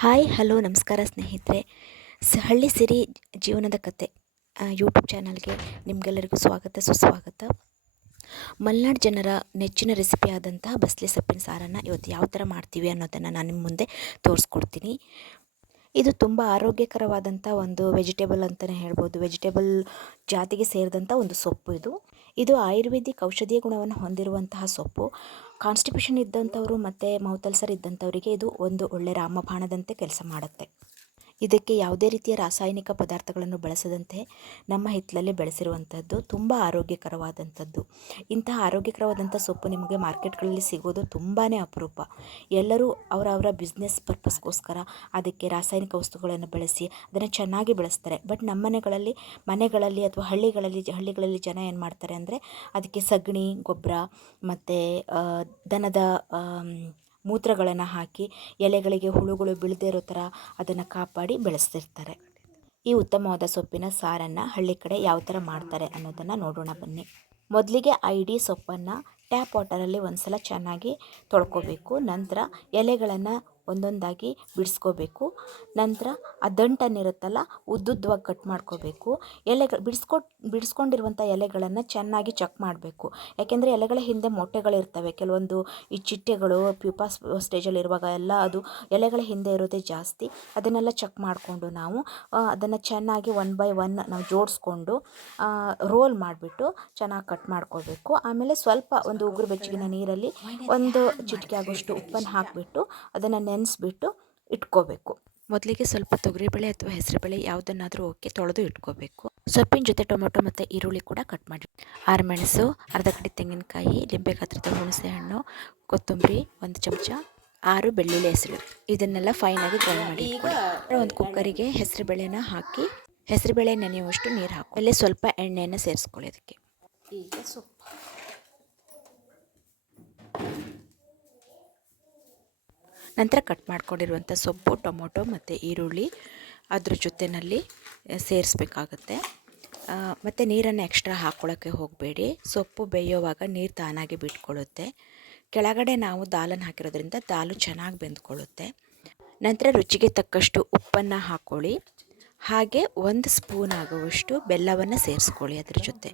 Hi hello ನಮಸ್ಕಾರ ಸ್ನೇಹಿತರೆ. ಹಳ್ಳಿ ಸಿರಿ ಜೀವನದ ಕತೆ ಯೂಟ್ಯೂಬ್ ಚಾನಲ್ಗೆ ನಿಮಗೆಲ್ಲರಿಗೂ ಸ್ವಾಗತ ಸುಸ್ವಾಗತ. ಮಲೆನಾಡು ಜನರ ನೆಚ್ಚಿನ ರೆಸಿಪಿ ಆದಂತಹ ಬಸಳೆ ಸೊಪ್ಪಿನ ಸಾರನ್ನು ಇವತ್ತು ಯಾವ ಥರ ಮಾಡ್ತೀವಿ ಅನ್ನೋದನ್ನು ನಾನು ನಿಮ್ಮ ಮುಂದೆ ತೋರಿಸ್ಕೊಡ್ತೀನಿ. ಇದು ತುಂಬ ಆರೋಗ್ಯಕರವಾದಂಥ ಒಂದು ವೆಜಿಟೇಬಲ್ ಅಂತಲೇ ಹೇಳ್ಬೋದು. ವೆಜಿಟೇಬಲ್ ಜಾತಿಗೆ ಸೇರಿದಂಥ ಒಂದು ಸೊಪ್ಪು ಇದು ಆಯುರ್ವೇದಿಕ್ ಔಷಧೀಯ ಗುಣವನ್ನು ಹೊಂದಿರುವಂತಹ ಸೊಪ್ಪು. ಕಾನ್ಸ್ಟಿಪೇಷನ್ ಇದ್ದಂಥವರು ಮತ್ತು ಮೌತಲ್ಸರ್ ಇದ್ದಂಥವರಿಗೆ ಇದು ಒಂದು ಒಳ್ಳೆ ರಾಮಬಾಣದಂತೆ ಕೆಲಸ ಮಾಡುತ್ತೆ. ಇದಕ್ಕೆ ಯಾವುದೇ ರೀತಿಯ ರಾಸಾಯನಿಕ ಪದಾರ್ಥಗಳನ್ನು ಬಳಸದಂತೆ ನಮ್ಮ ಹಿತ್ತಲಲ್ಲಿ ಬೆಳೆಸಿರುವಂಥದ್ದು, ತುಂಬ ಆರೋಗ್ಯಕರವಾದಂಥದ್ದು. ಇಂತಹ ಆರೋಗ್ಯಕರವಾದಂಥ ಸೊಪ್ಪು ನಿಮಗೆ ಮಾರ್ಕೆಟ್ಗಳಲ್ಲಿ ಸಿಗೋದು ತುಂಬಾ ಅಪರೂಪ. ಎಲ್ಲರೂ ಅವರವರ ಬಿಸ್ನೆಸ್ ಪರ್ಪಸ್ಗೋಸ್ಕರ ಅದಕ್ಕೆ ರಾಸಾಯನಿಕ ವಸ್ತುಗಳನ್ನು ಬಳಸಿ ಅದನ್ನು ಚೆನ್ನಾಗಿ ಬೆಳೆಸ್ತಾರೆ. ಬಟ್ ನಮ್ಮ ಮನೆಗಳಲ್ಲಿ ಅಥವಾ ಹಳ್ಳಿಗಳಲ್ಲಿ ಜನ ಏನು ಮಾಡ್ತಾರೆ ಅಂದರೆ ಅದಕ್ಕೆ ಸಗಣಿ ಗೊಬ್ಬರ ಮತ್ತು ದನದ ಮೂತ್ರಗಳನ್ನು ಹಾಕಿ ಎಲೆಗಳಿಗೆ ಹುಳುಗಳು ಬೀಳದೇ ಇರೋ ಥರ ಅದನ್ನು ಕಾಪಾಡಿ ಬೆಳೆಸ್ತಿರ್ತಾರೆ. ಈ ಉತ್ತಮವಾದ ಸೊಪ್ಪಿನ ಸಾರನ್ನು ಹಳ್ಳಿ ಕಡೆ ಯಾವ ಥರ ಮಾಡ್ತಾರೆ ಅನ್ನೋದನ್ನು ನೋಡೋಣ ಬನ್ನಿ. ಮೊದಲಿಗೆ ಇಡೀ ಸೊಪ್ಪನ್ನು ಟ್ಯಾಪ್ ವಾಟರಲ್ಲಿ ಒಂದು ಸಲ ಚೆನ್ನಾಗಿ ತೊಳ್ಕೊಬೇಕು. ನಂತರ ಎಲೆಗಳನ್ನು ಒಂದೊಂದಾಗಿ ಬಿಡಿಸ್ಕೋಬೇಕು. ನಂತರ ಆ ದಂಟನ್ನಿರುತ್ತಲ್ಲ ಉದ್ದುದ್ದವಾಗಿ ಕಟ್ ಮಾಡ್ಕೋಬೇಕು. ಬಿಡಿಸ್ಕೊಂಡಿರುವಂಥ ಎಲೆಗಳನ್ನು ಚೆನ್ನಾಗಿ ಚೆಕ್ ಮಾಡಬೇಕು. ಯಾಕೆಂದರೆ ಎಲೆಗಳ ಹಿಂದೆ ಮೊಟ್ಟೆಗಳಿರ್ತವೆ. ಕೆಲವೊಂದು ಈ ಚಿಟ್ಟೆಗಳು ಪ್ಯೂಪಾ ಸ್ಟೇಜಲ್ಲಿರುವಾಗ ಎಲ್ಲ ಅದು ಎಲೆಗಳ ಹಿಂದೆ ಇರೋದೇ ಜಾಸ್ತಿ. ಅದನ್ನೆಲ್ಲ ಚೆಕ್ ಮಾಡಿಕೊಂಡು ನಾವು ಅದನ್ನು ಚೆನ್ನಾಗಿ 1 by 1 ನಾವು ಜೋಡಿಸ್ಕೊಂಡು ರೋಲ್ ಮಾಡಿಬಿಟ್ಟು ಚೆನ್ನಾಗಿ ಕಟ್ ಮಾಡ್ಕೋಬೇಕು. ಆಮೇಲೆ ಸ್ವಲ್ಪ ಒಂದು ಉಗುರು ಬೆಚ್ಚಗಿನ ನೀರಲ್ಲಿ 1 ಚಿಟಿಕೆ ಆಗೋಷ್ಟು ಉಪ್ಪನ್ನು ಹಾಕಿಬಿಟ್ಟು ಅದನ್ನು ನೆನೆಸ್ಬಿಟ್ಟು ಇಟ್ಕೋಬೇಕು. ಮೊದಲಿಗೆ ಸ್ವಲ್ಪ ತೊಗರಿಬೇಳೆ ಅಥವಾ ಹೆಸರುಬೇಳೆ ಯಾವುದನ್ನಾದರೂ ಓಕೆ ತೊಳೆದು ಇಟ್ಕೋಬೇಕು. ಸೊಪ್ಪಿನ ಜೊತೆ ಟೊಮೊಟೊ ಮತ್ತು ಈರುಳ್ಳಿ ಕೂಡ ಕಟ್ ಮಾಡಿ, ಆರುಮೆಣಸು, ಅರ್ಧ ಕಡ್ಡಿ ತೆಂಗಿನಕಾಯಿ, ಲಿಂಬೆ ಗಾತ್ರದ ಹುಣಸೆ ಹಣ್ಣು, ಕೊತ್ತಂಬರಿ 1 ಚಮಚ, 6 ಬೆಳ್ಳುಳ್ಳಿ ಹೆಸರು, ಇದನ್ನೆಲ್ಲ ಫೈನಾಗಿ ಗ್ರೈಂಡ್ ಮಾಡಿ ಒಂದು ಕುಕ್ಕರಿಗೆ ಹೆಸರುಬೇಳೆನ ಹಾಕಿ ಹೆಸರುಬೇಳೆ ನೆನೆಯುವಷ್ಟು ನೀರು ಹಾಕಿ ಅಲ್ಲೇ ಸ್ವಲ್ಪ ಎಣ್ಣೆಯನ್ನು ಸೇರಿಸ್ಕೊಳ್ಳಿ. ಅದಕ್ಕೆ ಈಗ ಸೊಪ್ಪು ನಂತರ ಕಟ್ ಮಾಡ್ಕೊಂಡಿರುವಂಥ ಸೊಪ್ಪು, ಟೊಮೊಟೊ ಮತ್ತು ಈರುಳ್ಳಿ ಅದ್ರ ಜೊತೆಯಲ್ಲಿ ಸೇರಿಸ್ಬೇಕಾಗತ್ತೆ. ಮತ್ತು ನೀರನ್ನು ಎಕ್ಸ್ಟ್ರಾ ಹಾಕ್ಕೊಳ್ಳೋಕ್ಕೆ ಹೋಗಬೇಡಿ. ಸೊಪ್ಪು ಬೇಯೋವಾಗ ನೀರು ತಾನಾಗಿ ಬಿಟ್ಕೊಳ್ಳುತ್ತೆ. ಕೆಳಗಡೆ ನಾವು ದಾಲನ್ನು ಹಾಕಿರೋದ್ರಿಂದ ದಾಲು ಚೆನ್ನಾಗಿ ಬೆಂದ್ಕೊಳ್ಳುತ್ತೆ. ನಂತರ ರುಚಿಗೆ ತಕ್ಕಷ್ಟು ಉಪ್ಪನ್ನು ಹಾಕ್ಕೊಳ್ಳಿ. ಹಾಗೆ 1 ಸ್ಪೂನ್ ಆಗುವಷ್ಟು ಬೆಲ್ಲವನ್ನು ಸೇರಿಸ್ಕೊಳ್ಳಿ. ಅದ್ರ ಜೊತೆ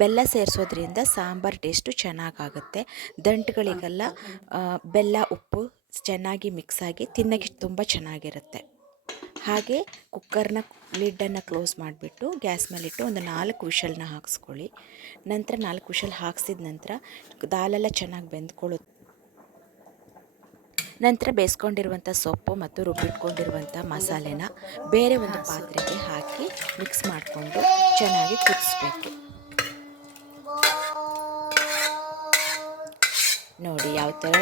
ಬೆಲ್ಲ ಸೇರಿಸೋದ್ರಿಂದ ಸಾಂಬಾರು ಟೇಸ್ಟು ಚೆನ್ನಾಗಾಗುತ್ತೆ. ದಂಟುಗಳಿಗೆಲ್ಲ ಬೆಲ್ಲ ಉಪ್ಪು ಚೆನ್ನಾಗಿ ಮಿಕ್ಸ್ ಆಗಿ ತಿನ್ನೋಕ್ಕೆ ತುಂಬ ಚೆನ್ನಾಗಿರುತ್ತೆ. ಹಾಗೆ ಕುಕ್ಕರ್ನ ಲಿಡ್ಡನ್ನು ಕ್ಲೋಸ್ ಮಾಡಿಬಿಟ್ಟು ಗ್ಯಾಸ್ ಮೇಲಿಟ್ಟು ಒಂದು 4 ವಿಷಲ್ನ ಹಾಕ್ಸ್ಕೊಳ್ಳಿ. ನಂತರ 4 ವಿಷಲ್ ಹಾಕ್ಸಿದ ನಂತರ ದಾಲೆಲ್ಲ ಚೆನ್ನಾಗಿ ಬೆಂದ್ಕೊಳ್ಳುತ್ತೆ. ನಂತರ ಬೇಯಿಸ್ಕೊಂಡಿರುವಂಥ ಸೊಪ್ಪು ಮತ್ತು ರುಬ್ಬಿಟ್ಕೊಂಡಿರುವಂಥ ಮಸಾಲೆನ ಬೇರೆ ಒಂದು ಪಾತ್ರೆಗೆ ಹಾಕಿ ಮಿಕ್ಸ್ ಮಾಡಿಕೊಂಡು ಚೆನ್ನಾಗಿ ಕುದಿಸ್ಬೇಕು. ನೋಡಿ ಯಾವ ಥರ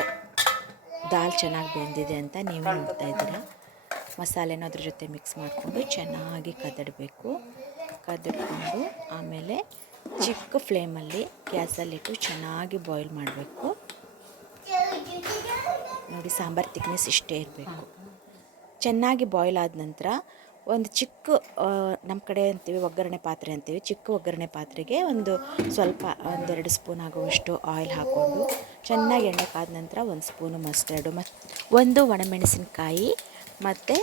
ದಾಲ್ ಚೆನ್ನಾಗಿ ಬೆಂದಿದೆ ಅಂತ ನೀವೇ ನೋಡ್ತಾ ಇದ್ದೀರಾ. ಮಸಾಲೆನ ಅದ್ರ ಜೊತೆ ಮಿಕ್ಸ್ ಮಾಡಿಕೊಂಡು ಚೆನ್ನಾಗಿ ಕದಡ್ಕೊಂಡು ಆಮೇಲೆ ಚಿಕ್ಕ ಫ್ಲೇಮಲ್ಲಿ ಗ್ಯಾಸಲ್ಲಿಟ್ಟು ಚೆನ್ನಾಗಿ ಬಾಯ್ಲ್ ಮಾಡಬೇಕು. ನೋಡಿ ಸಾಂಬಾರು ಥಿಕ್ನೆಸ್ ಇಷ್ಟೇ ಇರಬೇಕು. ಚೆನ್ನಾಗಿ ಬಾಯ್ಲ್ ಆದ ನಂತರ ಒಂದು ಚಿಕ್ಕ ನಮ್ಮ ಕಡೆ ಅಂತೀವಿ ಒಗ್ಗರಣೆ ಪಾತ್ರೆ ಅಂತೀವಿ, ಚಿಕ್ಕ ಒಗ್ಗರಣೆ ಪಾತ್ರೆಗೆ ಸ್ವಲ್ಪ 2 ಸ್ಪೂನ್ ಆಗುವಷ್ಟು ಆಯಿಲ್ ಹಾಕ್ಕೊಂಡು ಚೆನ್ನಾಗಿ ಎಣ್ಣೆ ಕಾದ ನಂತರ 1 ಸ್ಪೂನು ಮಸ್ಟರ್ಡು ಮತ್ತು 1 ಒಣಮೆಣಸಿನಕಾಯಿ ಮತ್ತು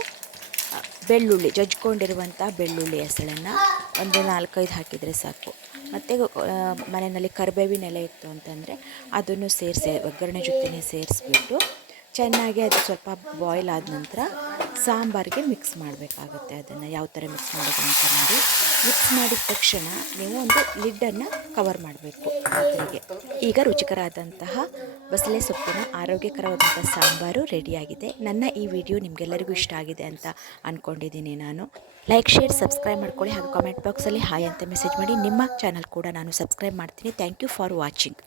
ಬೆಳ್ಳುಳ್ಳಿ, ಜಜ್ಕೊಂಡಿರುವಂಥ ಬೆಳ್ಳುಳ್ಳಿ ಹೆಸಳನ್ನು ಒಂದು 4-5 ಹಾಕಿದರೆ ಸಾಕು. ಮತ್ತು ಮನೆಯಲ್ಲಿ ಕರಿಬೇವಿನ ಎಲೆ ಇತ್ತು ಅಂತಂದರೆ ಅದನ್ನು ಒಗ್ಗರಣೆ ಜೊತೆನೇ ಸೇರಿಸ್ಬಿಟ್ಟು ಚೆನ್ನಾಗಿ ಅದು ಸ್ವಲ್ಪ ಬಾಯ್ಲ್ ಆದ ನಂತರ ಸಾಂಬಾರಿಗೆ ಮಿಕ್ಸ್ ಮಾಡಬೇಕಾಗುತ್ತೆ. ಅದನ್ನು ಯಾವ ಥರ ಮಿಕ್ಸ್ ಮಾಡೋದು ಅಂತ ನೋಡಿ. ಮಿಕ್ಸ್ ಮಾಡಿದ ತಕ್ಷಣ ನೀವು ಒಂದು ಲಿಡ್ಡನ್ನು ಕವರ್ ಮಾಡಬೇಕು ಪಾತ್ರೆಗೆ. ಈಗ ರುಚಿಕರವಾದಂತಹ ಬಸಳೆ ಸೊಪ್ಪಿನ ಆರೋಗ್ಯಕರವಾದಂಥ ಸಾಂಬಾರು ರೆಡಿಯಾಗಿದೆ. ನನ್ನ ಈ ವಿಡಿಯೋ ನಿಮಗೆಲ್ಲರಿಗೂ ಇಷ್ಟ ಆಗಿದೆ ಅಂತ ಅಂದ್ಕೊಂಡಿದ್ದೀನಿ ನಾನು. ಲೈಕ್, ಶೇರ್, ಸಬ್ಸ್ಕ್ರೈಬ್ ಮಾಡ್ಕೊಳ್ಳಿ. ಹಾಗೂ ಕಾಮೆಂಟ್ ಬಾಕ್ಸಲ್ಲಿ ಹಾಯ್ ಅಂತ ಮೆಸೇಜ್ ಮಾಡಿ. ನಿಮ್ಮ ಚಾನಲ್ ಕೂಡ ನಾನು ಸಬ್ಸ್ಕ್ರೈಬ್ ಮಾಡ್ತೀನಿ. Thank you for watching.